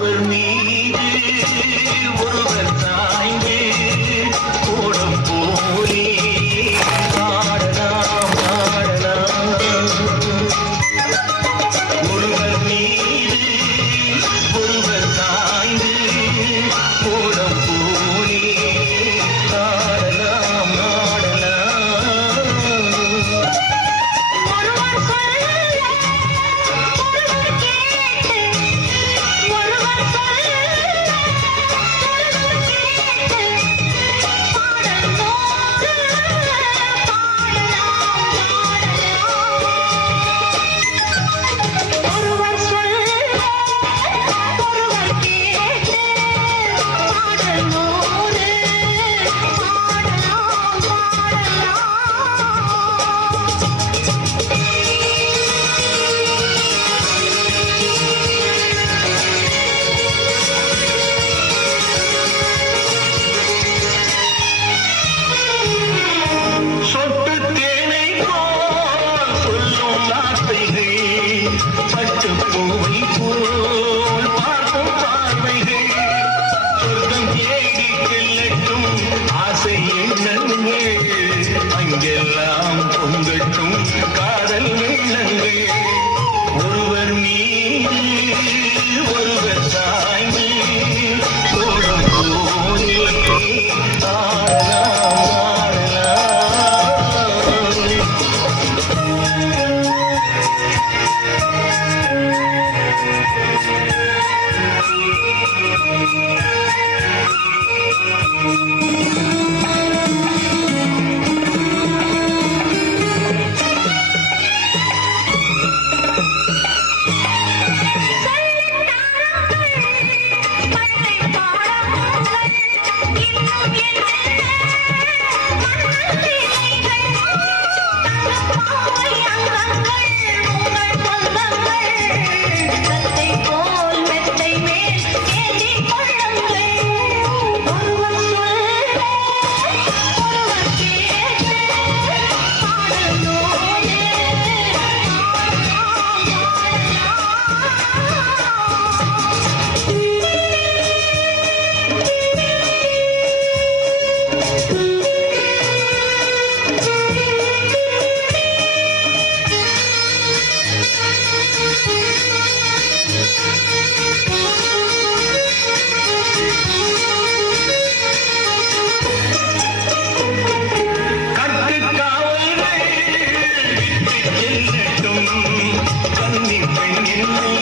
ஒருவர் மீது ஒருவர் சாய்ந்து கூடம் போலே பாடலாம் பாடலாம். ஒருவர் மீது ஒருவர் சாய்ந்து கூடம் போலே பாடலாம் பாடலாம். ஒருவர் சொல்ல ஒருவர் கேட்டு ஒருவர் சொல்ல ஒருவர் கேட்டு பாடல் நோக்கு பாடலாம் பாடலாம். ஒருவர் சொல்ல ஒருவர் கேட்டு பாடல் நோக்கு பாடலாம் பாடலாம். சொட்டு தேனை போல் சொல்லும் வார்த்தைகள் பட்டு பூவை போல் பார்க்கும் பார்வைகள் சொர்க்கம் தேடி செல்லட்டும் ஆசை எண்ணங்கள் அங்கெல்லாம் பொங்கட்டும் காதல் வெள்ளங்கள். ஒருவர் மீது ஒருவர் சாய்ந்து தோடும் போலே ஆடலாம் ஆடலாம். பள்ளை பாடங்கள் இன்னும் என்ன மன்னத்திலைகள் தங்கப்பாவை அங்கங்கள் உங்கள் சொந்தங்கள் கத்தை போல் மெத்தை மேல் ஏந்திக் கொள்ளுங்கள். ஒருவர் சொல்ல ஒருவர் கேட்டு பாடல் நோடு கட்டுக்காவல்கள் விட்டுச் செல்லட்டும் கன்னிப் பெண் என்னை